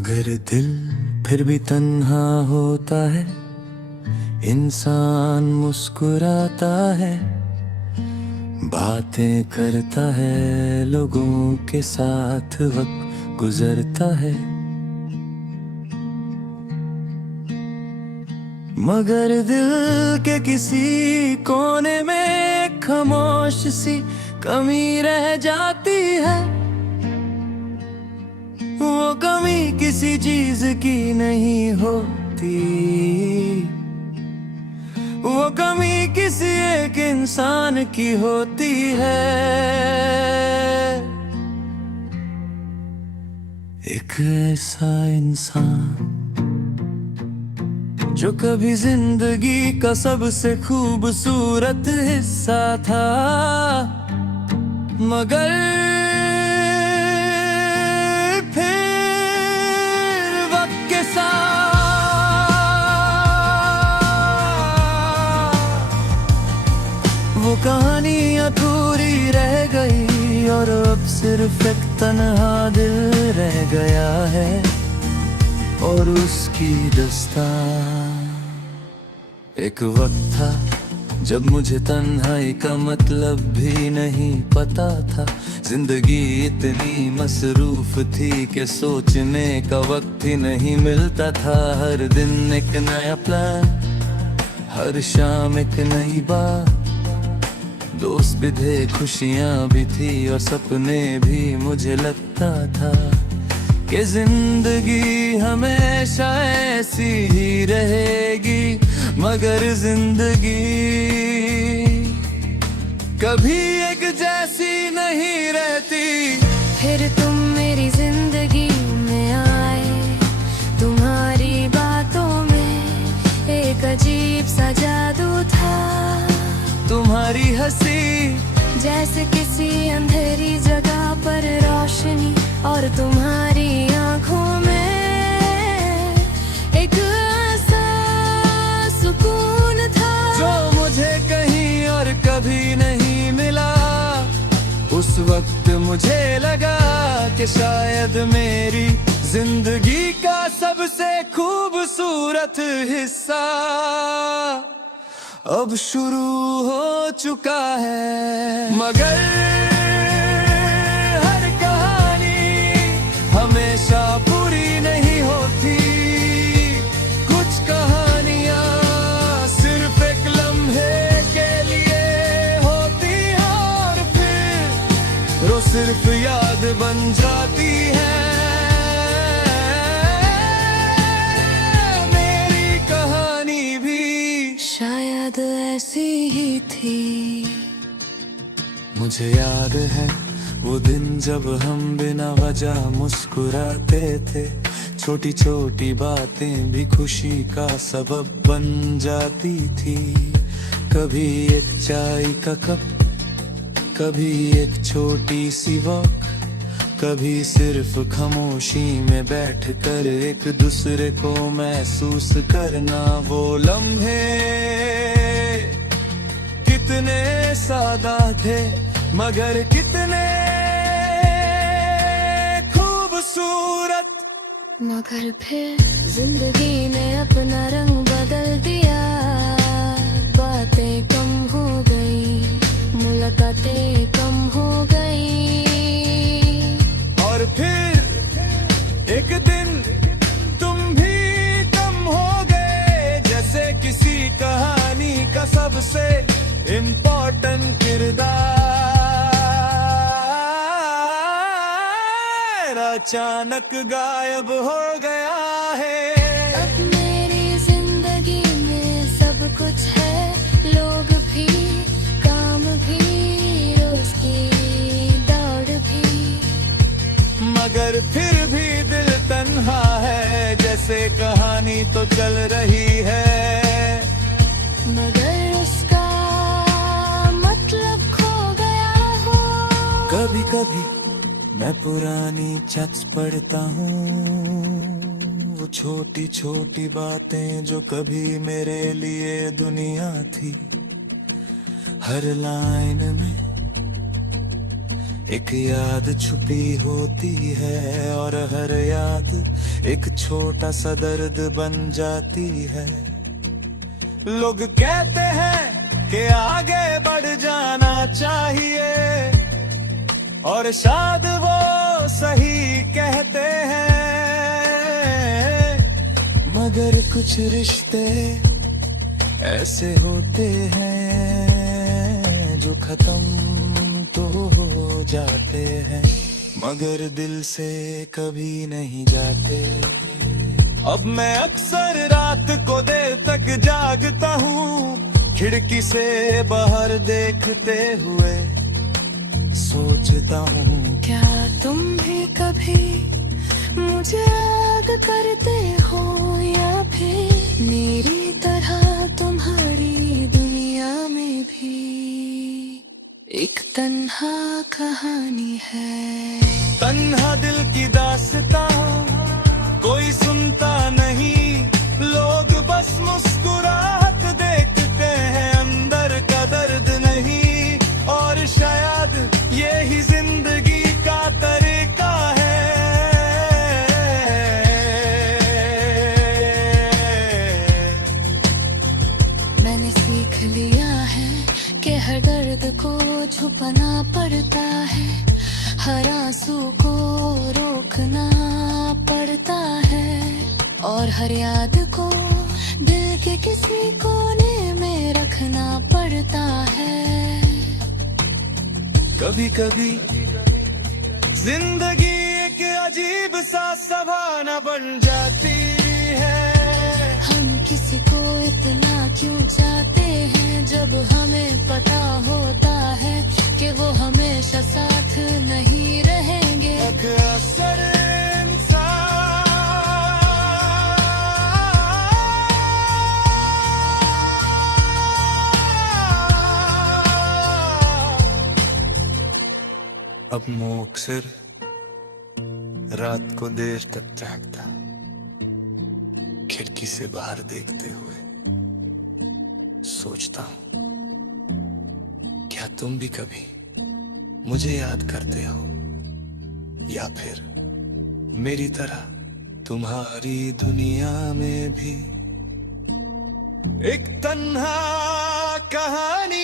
मगर दिल फिर भी तन्हा होता है, इंसान मुस्कुराता है, बातें करता है, लोगों के साथ वक्त गुजरता है। मगर दिल के किसी कोने में खामोश सी कमी रह जाती है। वो कमी किसी चीज की नहीं होती, वो कमी किसी एक इंसान की होती है। एक ऐसा इंसान जो कभी जिंदगी का सबसे खूबसूरत हिस्सा था, मगर फिर वक्त के साथ वो कहानी अधूरी रह गई और अब सिर्फ एक तन्हा दिल रह गया है और उसकी दास्तां। एक वक्त था जब मुझे तन्हाई का मतलब भी नहीं पता था। जिंदगी इतनी मसरूफ थी कि सोचने का वक्त ही नहीं मिलता था। हर दिन एक नया प्लान, हर शाम एक नई बात, दोस्त भी थे, खुशियाँ भी थी और सपने भी। मुझे लगता था कि जिंदगी हमेशा ऐसी ही रहेगी, मगर जिंदगी कभी एक जैसी नहीं रहती। फिर तुम मेरी जिंदगी में आए, तुम्हारी बातों में एक अजीब सा जादू था। तुम्हारी हंसी जैसे किसी अंधेरी जगह पर रोशनी, और तुम्हारी आंखों में एक ऐसा सुकून था जो मुझे कहीं और कभी नहीं मिला। उस वक्त मुझे लगा कि शायद मेरी जिंदगी का सबसे खूबसूरत हिस्सा अब शुरू हो चुका है। मगर हर कहानी हमेशा पूरी नहीं होती। कुछ कहानियां सिर्फ एक लम्हे के लिए होती हैं और फिर वो सिर्फ याद बन जाती है। मेरी कहानी भी शायद ऐसी ही थी। मुझे याद है वो दिन जब हम बिना वजह मुस्कुराते थे। छोटी छोटी बातें भी खुशी का सबब बन जाती थी। कभी एक चाय का कप, कभी एक छोटी सी वॉक, कभी सिर्फ खामोशी में बैठकर एक दूसरे को महसूस करना। वो लम्हे कितने सादा थे, मगर कितने खूबसूरत। मगर फिर जिंदगी ने अपना रंग बदल दिया। बातें कम हो गई, मुलाकातें कम हो गई, और फिर एक दिन तुम भी कम हो गए। जैसे किसी कहानी का सबसे इम्पोर्टेंट किरदार अचानक गायब हो गया है। अब मेरी जिंदगी में सब कुछ है, लोग भी, काम भी, रोज की दौड़ भी। मगर फिर भी दिल तन्हा है, जैसे कहानी तो चल रही है, मगर उसका मतलब खो गया हो। कभी कभी मैं पुरानी चैट्स पढ़ता हूँ, वो छोटी छोटी बातें जो कभी मेरे लिए दुनिया थी। हर लाइन में एक याद छुपी होती है और हर याद एक छोटा सा दर्द बन जाती है। लोग कहते हैं कि आगे बढ़ जाना चाहिए और शायद वो सही कहते हैं, मगर कुछ रिश्ते ऐसे होते हैं जो खत्म तो हो जाते हैं मगर दिल से कभी नहीं जाते। अब मैं अक्सर रात को देर तक जागता हूँ, खिड़की से बाहर देखते हुए सोचता हूँ क्या तुम भी कभी मुझे याद करते हो या फिर मेरी तरह तुम्हारी दुनिया में भी एक तन्हा कहानी है। तन्हा दिल की दास्तां कोई सुनता नहीं, लोग बस मुस्कुराहट देखते हैं, अंदर का दर्द नहीं। और शायद यही जिंदगी का तरीका है। मैंने सीख लिया है कि हर दर्द को छुपाना पड़ता है, हर आंसू को रोकना पड़ता है और हर याद को दिल के किसी कोने में रखना पड़ता है। कभी कभी जिंदगी एक अजीब सा सवाना बन जाती है। हम किसी को इतना क्यों चाहते हैं जब हमें पता होता है कि वो हमेशा साथ नहीं रहेंगे। अक्सर अब मोक्सर रात को देर तक जागता, खिड़की से बाहर देखते हुए सोचता हूँ क्या तुम भी कभी मुझे याद करते हो या फिर मेरी तरह तुम्हारी दुनिया में भी एक तन्हा कहानी